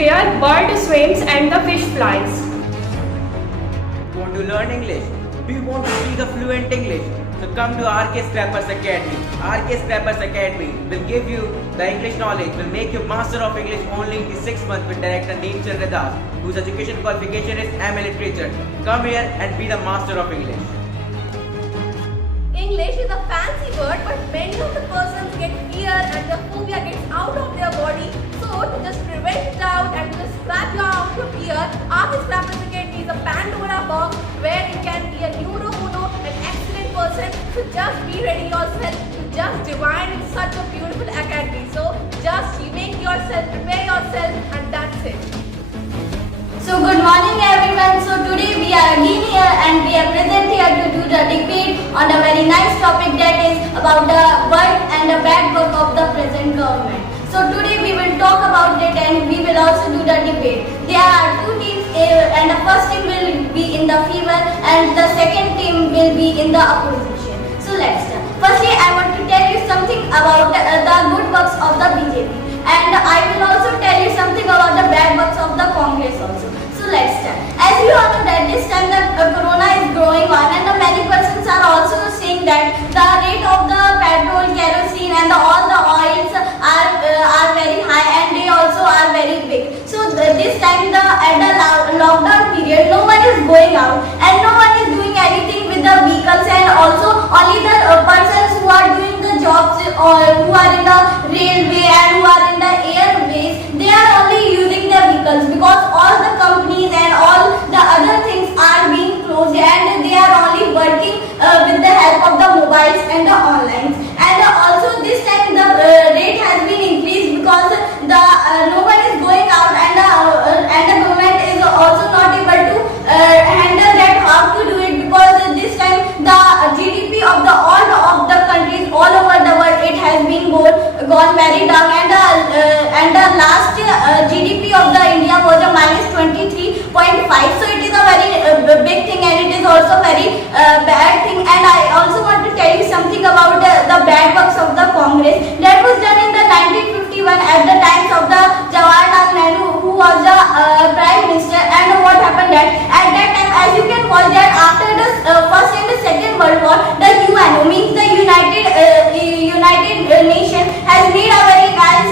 where bird swims and the fish flies. Want to learn English? Do you want to speak the fluent English? So come to RK Scrappers Academy. RK Scrappers Academy will give you the English knowledge, will make you master of English only in 6 months with director Neemchand Radas, whose education qualification is MA Literature. Come here and be the master of English. English is a fancy word, but many of the persons get fear and the phobia gets out of their body. So to just prevent doubt and to just scrap you out your fear, RK Scrappers Academy is a Pandora box where you can be a neuro uno, an excellent person. So just be ready yourself to just divine in such a beautiful academy. So just make yourself, prepare yourself, and that's it. So good morning everyone. So today we are again here and we are present here to do the debate on a very nice topic, that is about the good and the bad work of the present government. So today we will talk about it and we will also do the debate. There are two teams and the first team will be in the favor and the second team will be in the opposition. So let's start. Firstly, I want to tell you something about the good works of the BJP, and I will also tell you something about the bad works of the Congress also. So let's start. As you all know that this time the corona is growing on and the many persons are also saying that the rate of the petrol, kerosene and all the oils are very high and they also are very big. So this time at the lockdown period no one is going out and no one is doing anything with the vehicles, and also only the persons who are doing the jobs or who are in the railway and who are in the airways, they are only using the vehicles because all the companies and all the other things are being closed and they are only working with the help of the mobiles and the online. And also this time the rate has been increased because the no one is going out and the government is also not able to handle that how to do it, because this time the GDP of the all of the countries all over the world, it has been gone very down, and the last GDP of the India was a -23.5. So it is a very big thing and it is also very bad thing. And I also want to tell you something about the bad works of the Congress that was done in the 1951 at the times of the Jawaharlal Nehru, who was the Prime Minister. And what happened that at that time, as you can watch that after the First and the Second World War, the UNO means the United Nation has made a very nice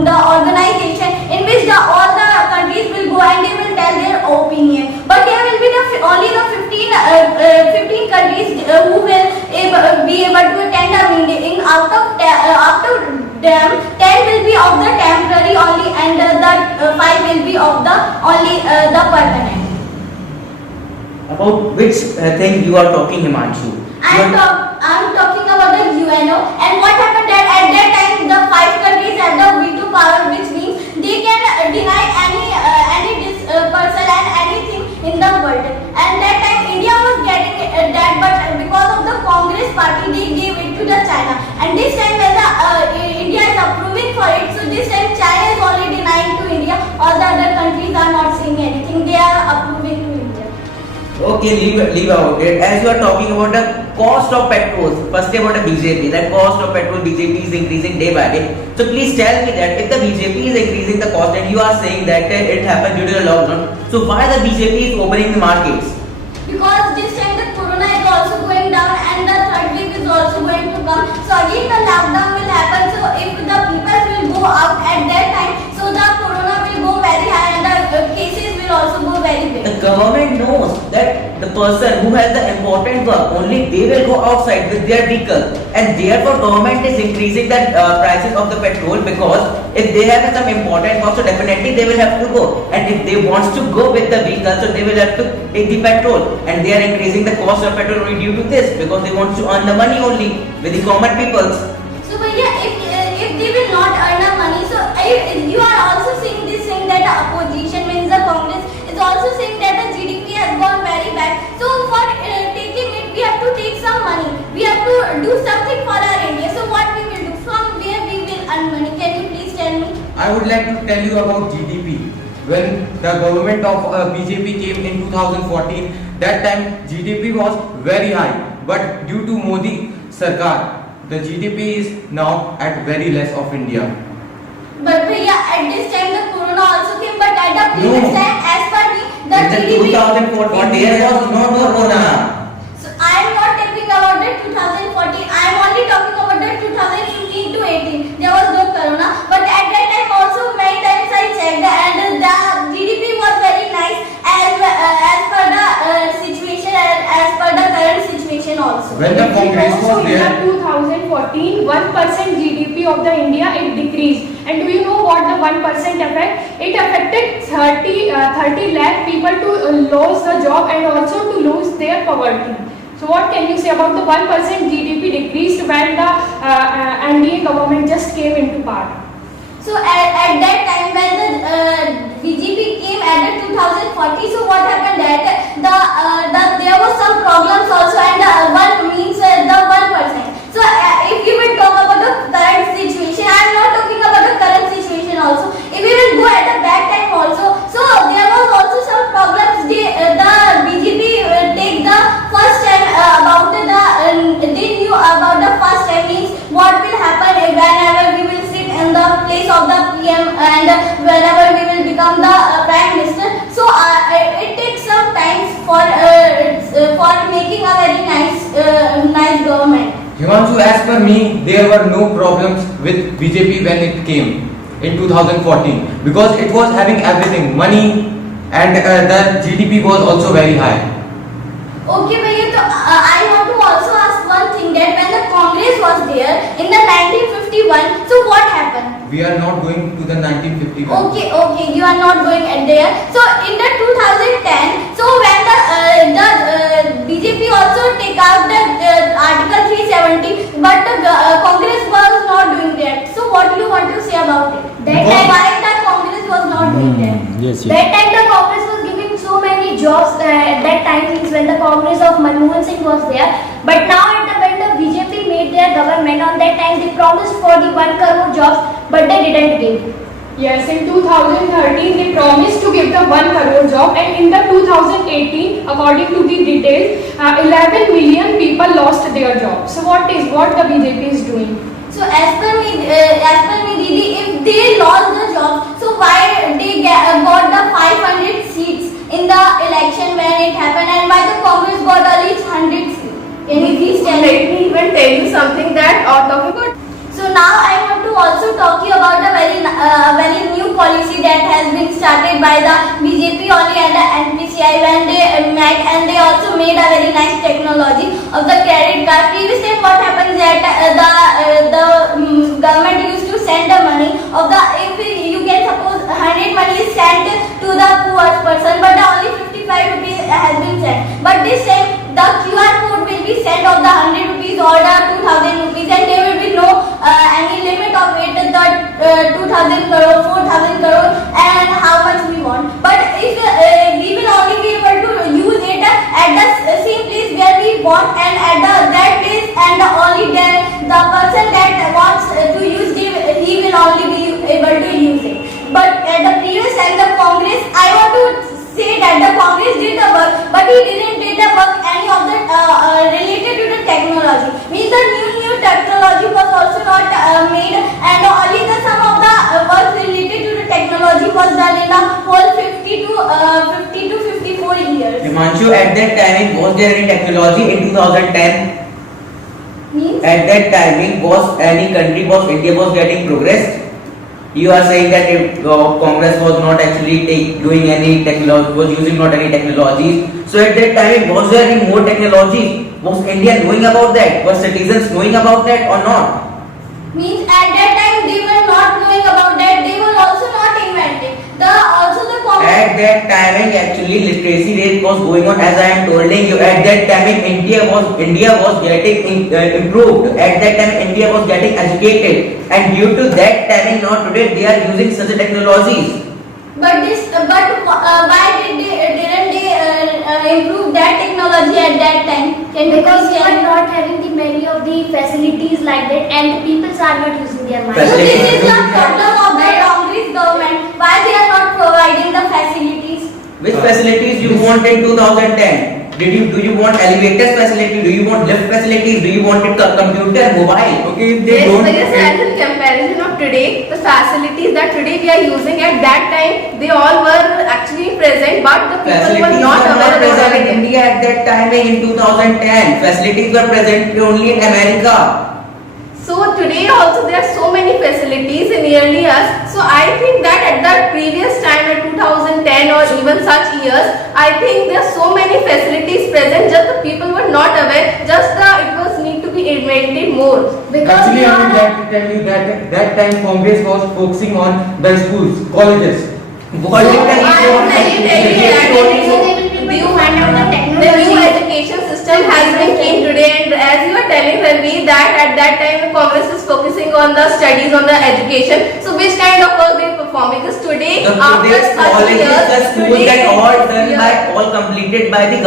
the organization in which all the countries will go and they will tell their opinion. But there will be only the 15 countries who will be able to attend a meeting. Out of them, 10 will be of the temporary only, and the 5 will be of the only the permanent. About which thing you are talking, Himanshu? I'm talking about the UNO, and what happened that at that time the 5 countries had the veto power, which means they can deny any person and anything in the world. And that time India was getting that, but because of the Congress party they gave it to the China. And this time when the India is approving for it, so this time China is only denying to India. All the other countries are not saying anything. They are approving to India. Okay, leave out it. As you are talking about the cost of petrol, firstly about the BJP, that cost of petrol BJP is increasing day by day. So please tell me that if the BJP is increasing the cost and you are saying that it happened due to the lockdown, so why the BJP is opening the markets? Because this time the corona is also going down and the third wave is also going to come. So again the lockdown will happen. So if the people will go out at that time, so the corona will go very high and the cases will also go very big. The government knows that the person who has the important work, only they will go outside with their vehicle, and therefore government is increasing the prices of the petrol, because if they have some important work, so definitely they will have to go, and if they want to go with the vehicle, so they will have to take the petrol, and they are increasing the cost of petrol only due to this, because they want to earn the money only with the common peoples. So if they will not earn the money, so you are also saying this thing that the opposition means the Congress is also saying that the GDP has gone very bad. So for taking it, we have to take some money. We have to do something for our India. So what we will do? From where we will earn money? Can you please tell me? I would like to tell you about GDP. When the government of BJP came in 2014, that time GDP was very high. But due to Modi Sarkar, the GDP is now at very less of India. But yeah, at this time the corona but at the previous No. time, as per me, the In the GDP. 2014, there was no corona. So I am not talking about the 2014. I am only talking about the 2015 to 18. There was no corona, but at that time also many times I checked and the GDP was very nice as per the situation and as per the current situation also. When the Congress was Also in there, the 2014, 1% GDP of the India it decreased. And do you know what the 1% effect? It affected 30 lakh people to lose the job and also to lose their poverty. So what can you say about the 1% GDP decreased when the NDA government just came into power? So at that time when the BJP came at the 2040, so what happened that there was some problems also and the one means the 1%. So if you will talk about the current situation, I am not talking about the current situation also. If we will go at the back time also, so there was also some problems. The BJP take the first time about they knew about the first time means what will happen whenever we will sit in the place of the PM and whenever we will become the Prime Minister. So it takes some time for making a very nice government. Himanshu, as per me, there were no problems with BJP when it came in 2014 because it was having everything, money, and the GDP was also very high. Okay, भैया तो I want to also ask one thing that when the Congress was there in the 1951, so what happened? We are not going to the 1951. Okay, you are not going at there. So in the 2010, so when the BJP also take out the Article 370, but the Congress was not doing that. So what do you want to say about it? Why the Congress was not doing that? Yes, That time the Congress was giving so many jobs at that time means when the Congress of Manmohan Singh was there. But now when the BJP made their government on that time they promised for the 1 crore jobs but they didn't give. Yes, in 2013 they promised to give the 1 crore job, and in the 2018, according to the details, 11 million people lost their jobs. So what the BJP is doing? So as per me, Didi, if they lost the job, so why they got the 500 seats in the election when it happened, and why the Congress got only 100 seats? Can you please tell me? Let me even tell you something that talking about. So now I want to also talk you about a very new policy that has been started by the BJP only and the NPCI when they met, and they also made a very nice technology of the credit card. Previous time what happens that the government used to send the money of the, if you can suppose 100 money is sent to the poor person, but only 55 rupees has been sent. But this time the QR code will be sent of the 100 rupees or the 2000 rupees, and there will be no any limit of it, the 2000 crore, 4000 crore, and how much we want. But if we will only be able to use it at the same place where we want, and at that place, and only the person that wants to use it, he will only be able to use it. But at the previous time, the Congress, I want to say that the Congress did the work, but he didn't did the work any of the related to the technology. Means the new technology was also not made, and only the some of the work related to the technology was done in the whole 50 to 54 years. Himanshu, at that timing, was there any technology in 2010? Means At that timing, was any country, India was getting progress? You are saying that if Congress was not actually doing any technology, was using not any technologies. So at that time, was there any more technologies? Was India knowing about that? Was citizens knowing about that or not? means at that time they were not knowing about that. They were also not inventing. The Congress. At that timing, actually, literacy rate was going on. As I am telling you, at that timing, India was getting improved. At that time, India was getting educated, and due to that timing, now today they are using such a technologies. But why didn't they improve that technology at that time? Can you Because please we tell are me? not having the many of the facilities like that and the people are not using their mind. So this is the problem of the Congress government. Why they are not providing the facilities? Which facilities you want in 2010? Do you want elevator facility? Do you want lift facilities? Do you want it computer, mobile? Okay, if they Yes, don't. because as in comparison of today, the facilities that today we are using at that time, they all were actually present, but the people were Facilities not were not aware present about in it. India at that time in 2010. Facilities were present only in America. So today also there are so many facilities in early years. So I think that at the previous time at 2010 or even such years, I think there are so many facilities present. Just the people were not aware. Just it was need to be invented more. Because Actually, we I would are like to tell you that that time Congress was focusing on the schools, colleges. What did I will tell you that the new education system has been came today, and as you are telling Ranveer that at that time the Congress is focusing on the studies, on the education. So which kind of work they perform? Because today after Today's such colleges, years, the schools today that all done yeah. by, all completed by the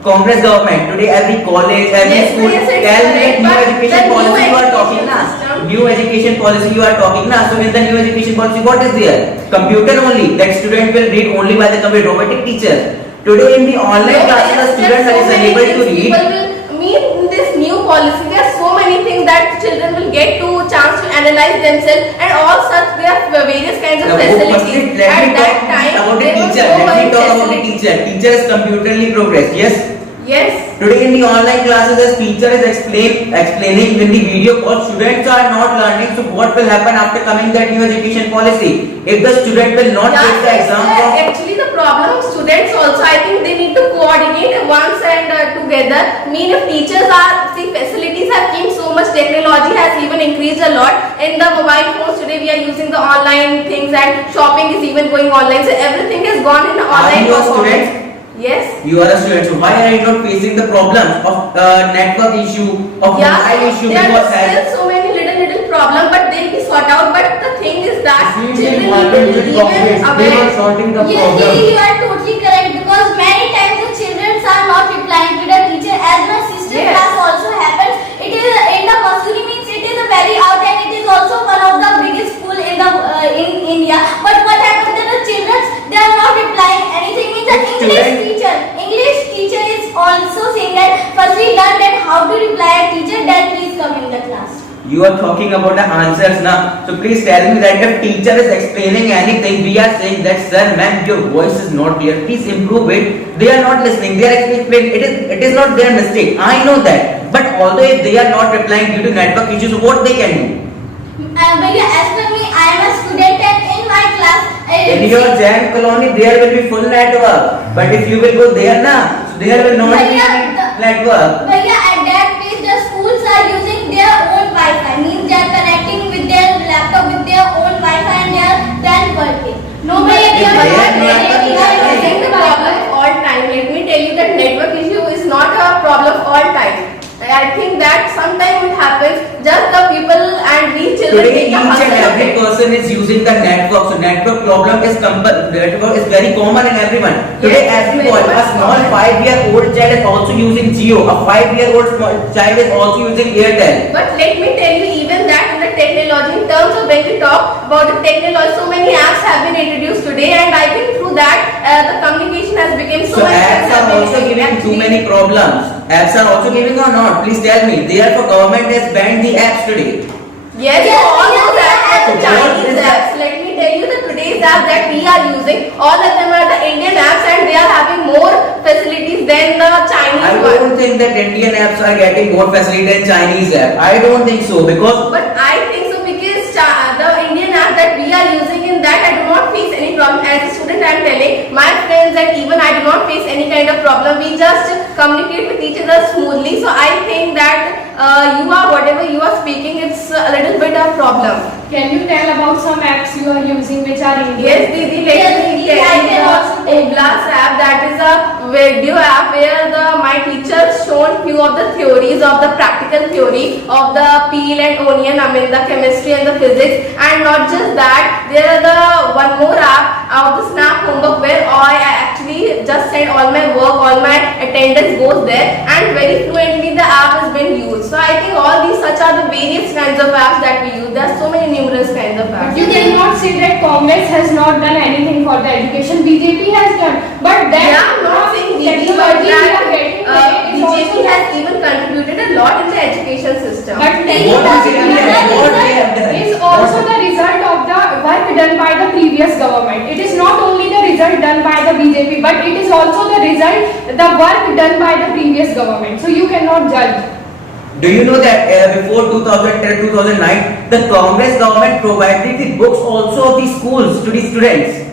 Congress government. Today every college, every Yes, school, yes, it's tell me correct, that new but education the new policy you are talking education na. system- New education policy you are talking na. So in the new education policy, what is there? Computer only. That student will read only by the computer, robotic teacher. Today in the online classes, the student that is unable to read. People will mean in this new policy. There are so many things that children will get to chance to analyze themselves, and all such there are various kinds of Now, facilities. let At me that talk time, about the there was teacher. no Let me much talk about the facility. teacher. Teacher is computerly progressed. Yes. Yes. Today in the online classes, as teacher is explaining in the video call, students are not learning. So what will happen after coming that new education policy? If the student will not take the exam from Actually, the problem of students also, I think they need to coordinate once and together. Mean if teachers are, see, facilities have came so much, technology has even increased a lot. In the mobile phones today, we are using the online things, and shopping is even going online. So everything has gone in online. you a performance. student? Yes. You are a student, so why are you not facing the problem of network issue, of mobile issue? There are Because still so many little problem, but they'll be sorted out. But the thing is that Same children thing need happened to with be Congress. even They were aware. sorting the Yes, problem. Didi, you are totally correct because many times the children are not replying to the teacher. As my sister Yes. class also happens, it is in the Masuri means it is a very out and it is also one of the biggest school in the in India. But what happens that the children they are not replying anything. Means the English teacher is also saying that firstly learn that how to reply a teacher, then please come in the class. you are talking about the answers now. So please tell me that if teacher is explaining anything, we are saying that sir, ma'am, your voice is not clear. Please improve it. They are not listening. They are explaining. It is not their mistake. I know that. But although if they are not replying due to network issues, what they can do? But yeah, as for me, I am a student and in my class. In your Jain colony, there will be full network. But if you will go there now, so there will not be any network. But yeah, at that place, the schools are using their own Wi-Fi. Means they are connecting with their laptop with their own Wi-Fi and they are then working. Nobody If at they your are not Isn't the problem all time? Let me tell you that network issue is not a problem all time. I think that sometimes it happens. Just the people and we children Today, take each a and hustle of every it. person is using the network. So network problem is network is very common in everyone. Today, Yes, every very boy, a much small common. 5-year-old child is also using Jio. A 5-year-old child is also using Airtel. But let me tell you, even that in the technology, in terms of when we talk about the technology, so many apps have been introduced today, and I think through that the communication has become so So much. apps are also giving too many problems. Apps are also giving or not? Please tell me. Therefore, government has banned the apps today. Yes, Yes, all yes, those apps are the yes. Chinese apps. Let me tell you, the today's apps that we are using, all of them are the Indian apps, and they are having more facilities than the Chinese I ones. don't think that Indian apps are getting more facility than Chinese app. I don't think so because But I think so because the Indian app that we are using in that I do not face any problem. As a student I am telling my friends that even I do not face any kind of problem. We just communicate with each other smoothly. So I think that you are whatever you are speaking, it's a little bit of problem. Can you tell about some apps you are using which are Indian? Yes, Didi, let Yes, me Didi, I tell can also you tell the you. Oblas app. That is a video app where my teacher shown few of the theories of the practical theory of the peel and onion, I mean the chemistry and the physics. And not just that, there are the one more app of the Snap homework where I actually just send all my work, all my attendance goes there, and very fluently the app has been used. So I think all these such are the various kinds of apps that we use. There are so many numerous kinds of apps. But you cannot say that Congress has not done anything for the education. BJP has done, but that Yeah, I'm not saying BJP, technology but we are getting BJP has even contributed a lot in the education system. But What is it? What they have done? is also the result of the work done by the previous government. It is not only the result done by the BJP, but it is also the result, the work done by the previous government. So you cannot judge. Do you know that before 2010-2009, the Congress government provided the books also of the schools to the students?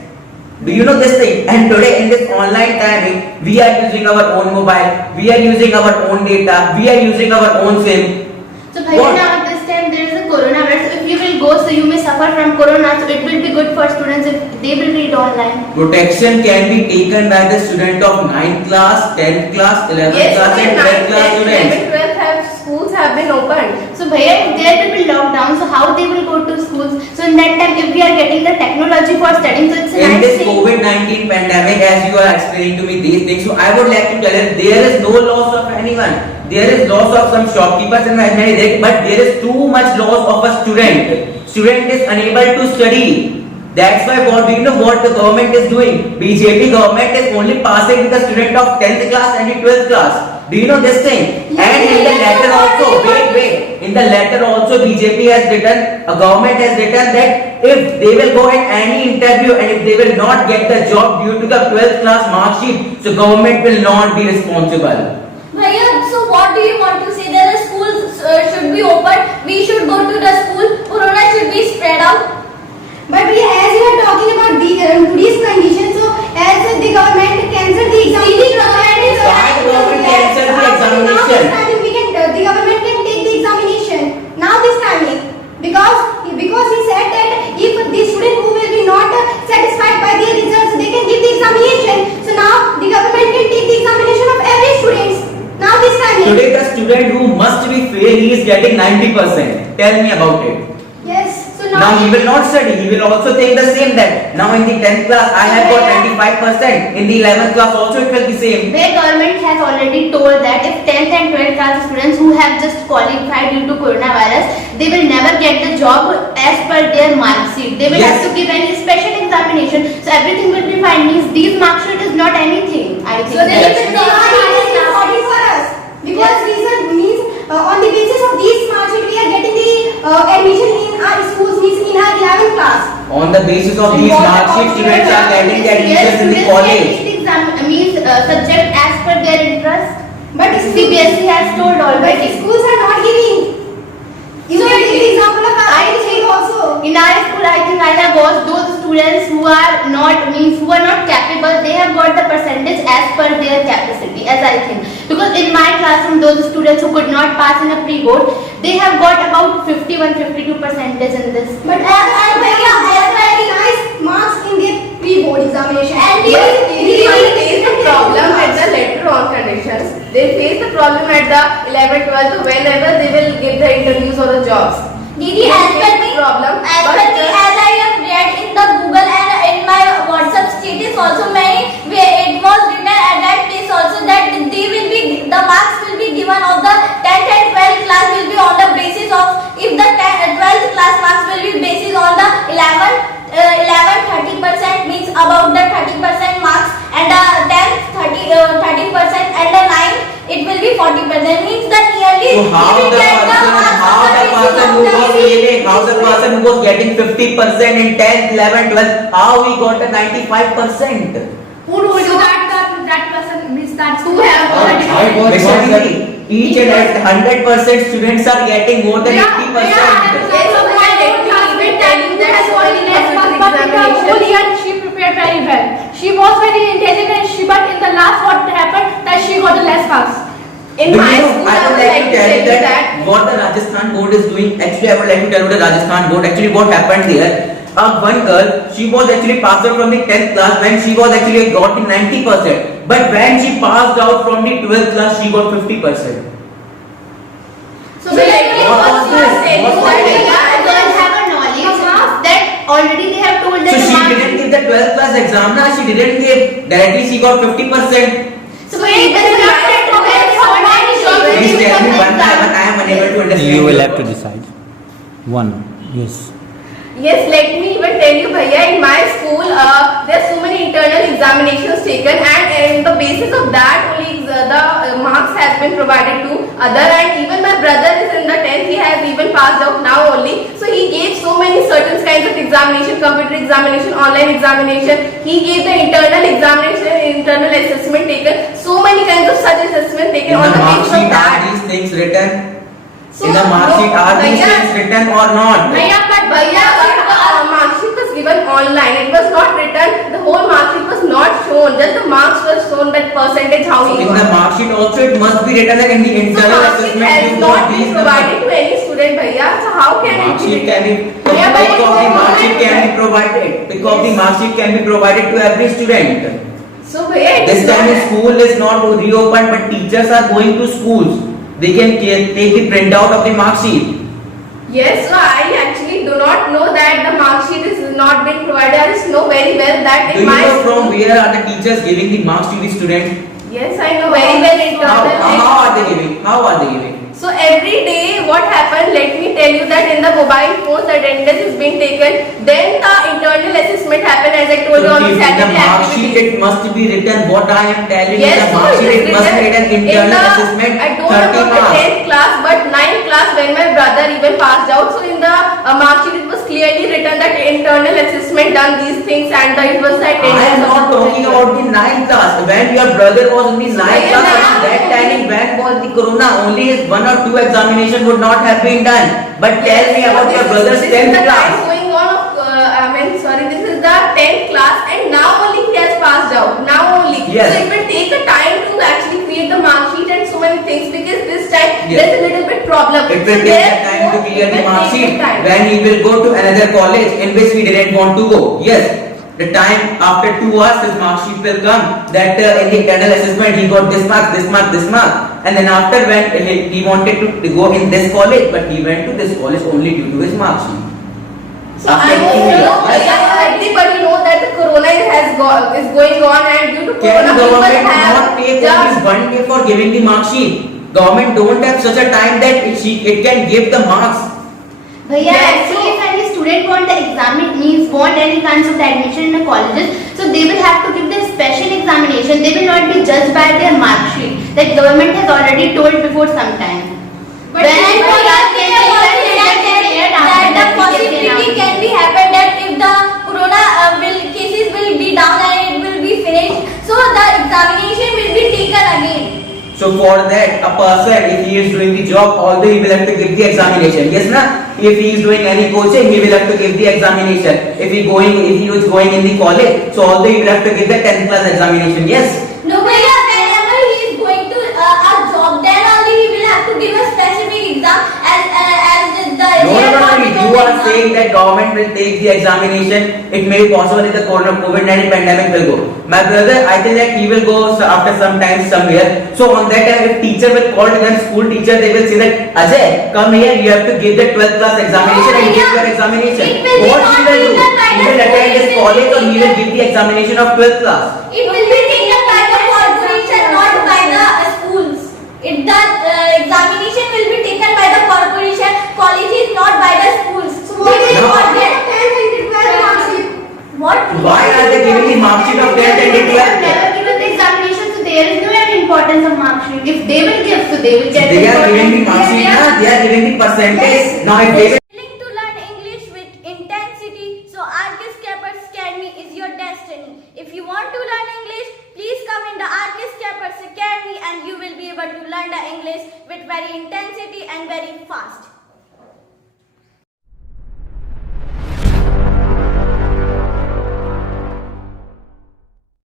Do you know this thing? And today in this online timing, we are using our own mobile, we are using our own data, we are using our own SIM. So bhaiya, What? now at this time there is a coronavirus. So if you will go, so you may suffer from corona. So it will be good for students if they will read online. Protection can be taken by the student of 9th class, 10th class, 11th Yes, class and 12th class students. 12th have schools have been opened. So bhaiya, if there will be lockdown, so how they will go to schools? So in that time, if we are getting the technology for studying, so it's a In nice this thing. COVID-19 pandemic, as you are explaining to me these things, so I would like to tell you, there is no loss of anyone. There is loss of some shopkeepers and many, but there is too much loss of a student. Student is unable to study. That's why what you know what the government is doing. BJP government is only passing with the student of 10th class and the 12th class. Do you know this thing? And in the letter also, wait. In the letter also, BJP has written, a government has written that if they will go at any interview and if they will not get the job due to the 12th class mark sheet, so government will not be responsible. Bhaiya, so what do you want to say? That the schools should be open. We should go to the school. Corona should be spread out. But as you are talking about today's conditions, so as the government cancelled the examination, Why the government cancelled the examination? Now this timing the government can take the examination. Now this timing, because he said that if the student who will be not satisfied by their results, they can give the examination. So now the government can take the examination of every student. Now this timing. Today the student who must be fail, he is getting 90%. Tell me about it. Yes. So Now he will not study, he will also think the same that now in the 10th class I have got 95%, in the 11th class also it will be same. Where government has already told that if 10th and 12th class students who have just qualified due to coronavirus, they will never get the job as per their mark sheet. They will Yes. have to give any special examination. So everything will be fine. Means these mark sheet is not anything. I think. So they Yes. will So not it is important for us because reason means on the basis of these marks we are getting the admission in our schools means in our 11th class. On the basis of these mark sheet, students are getting the admissions in the college. Means subject as per their interest. But CBSE has told but already. schools are not giving. You So can take the example of I our think also. in our school, I think I have watched those students who are not capable. They have got the percentage as per their capacity, as I think. Because in my classroom, those students who could not pass in a pre-board, they have got about 51-52% in this. But they have very nice marks in their pre-board examination. And But they face the problem at the later on conditions. They face the problem at the 11th, 12th, whenever they will give the interviews or the jobs. Didi, They as face per the me, problem, as but per me, as I have read in the Google and in my WhatsApp status also, it was written at that place also that the marks will be given of the 10th and 12th class will be on the basis of if the 12th class marks will be basis on the 30% means about the 30% marks and the 10th 30% and the 9th it will be 40% means the nearly So how we will the get the marks on the basis person of who the was failing, how the person who was getting 50% in 10th, 11th, 12th, how he got a 95%? Who told you that person means that Who have already I was Mr. not that. Didi, each and every 100% students are getting more than 80%. whole year she prepared very well. She was very intelligent, but in the last what happened that she got the less marks. in Do my you know, school, I would like to tell you that what the Rajasthan board is doing. Actually, I would like to tell you the Rajasthan board. Actually, what happened there? One girl, she was actually passed out from the 10th class when she was actually got 90%. But when she passed out from the 12th class, she got 50%. So like, What was this? What was this? I don't have a knowledge that already they have told that So the she marks. didn't give the 12th class exam. Now she didn't give. Directly she got 50%. So it is not that the parents want any job. Please tell me one by one. I am unable to understand. You will have to decide. One. Yes. Yes, let me even tell you, Bhaiya, in my school, there are so many internal examinations taken, and in the basis of that only the marks have has been provided to other, and even my brother is in the 10th, he has even passed out now only. So he gave so many certain kinds of examination, computer examination, online examination, he gave the internal examination, internal assessment taken, so many kinds of such assessment taken In on the the mark basis of sheet, are that. these things written? So, In the mark no, sheet, are these Bhaiya, things written or not? Bhaiya, but Bhaiya, mark sheet was given online. It was not written. The whole mark sheet was not shown. Just the marks were shown, that percentage how So he in the got. mark sheet also it must be written that in the So internal mark sheet assessment has you not got been these provided numbers. to any student, Bhaiya. So how can Mark it be sheet can written? be Yeah, but copy of the it's mark sheet can be provided. provided. Because the Yes. mark sheet can be provided to every student. So Bhaiya, it This is time not. school is not reopened, but teachers are going to schools. They can take the printout of the mark sheet. Yes, so I actually do not know that the mark sheet is not been provided. I just know very well that Do in you my know school. from where are the teachers giving the marks to the student? Yes, I know very well internal. How are they giving? How are they giving? So every day what happened, let me tell you that in the mobile phones the attendance is being taken, then the internal assessment happened as I told you on the in the Saturday mark sheet activity. it must be written what I am telling you. Yes, In the so mark it sheet is it must be written in internal the, assessment I don't know 30 about the marks. 10th class, but 9th class when my brother even passed out, so in the mark sheet it was clearly written that internal assessment done these things and it was the I attendance. am of not the talking student. about the 9th class. When your brother was in the So 9th I class, am at that not- time when was the corona, only his 1 or 2 examination would not have been done. But tell me Yes, so about your this brother's is 10th the class. time going on of, this is the 10th class and now only he has passed out. Now only. Yes. So it will take a time to actually create the mark sheet and so many things because this time Yes. there's a little bit problem. It will So take that time to therefore, clear it the will mark take sheet the time. when he will go to another college in which he didn't want to go. Yes, the time after 2 hours his mark sheet will come that in the internal assessment he got this mark, this mark, this mark. And then after when he wanted to go in this college, but he went to this college only due to his mark sheet. So After I two know, years, yes. everybody knows that the corona is going on and due to Can corona the people government have not take just only 1 day for giving the mark sheet? Government don't have such a time that it can give the marks. Bhaiya, Yes, actually, if any student want the want any kinds of the admission in the colleges, so they will have to give the special examination. They will not be judged by their mark sheet. That government has already told before some time. But then for that the possibility can be happen that if the corona cases will be down and it will be finished, so the examination will be taken again. So for that, a person, if he is doing the job, although he will have to give the examination. Yes, na? If he is doing any coaching, he will have to give the examination. If he was going in the college, so although he will have to give the 10th class examination. Yes. No, Bhaiya, whenever he is going to a job, then only he will have to give a specific exam as the You are saying that government will take the examination. It may be possible if the COVID-19 pandemic will go. My brother, I think that he will go after some time somewhere. So on that time, if teacher will call to them, school teacher, they will say that Ajay, come here. You have to give the 12th class examination and give your examination. It will be What not he will do? given by He the will attend his school, college or he will it give the examination of 12th class. It will be taken by the corporation, not by the schools. The examination will be taken by the corporation, colleges, not by the schools. So What is No. what is 10th and 12th mark sheet? What? Why are they giving the mark sheet of 10th and They have 12th? never given the examination, so there is no any importance of mark sheet. If they will give, so they will get They are giving the importance. mark sheet, na? They are giving the percentage. Now if they will Willing to learn English with intensity, so RKS Campus Academy is your destiny. If you want to learn English, please come in the RKS Campus Academy and you will be able to learn the English with very intensity and very fast.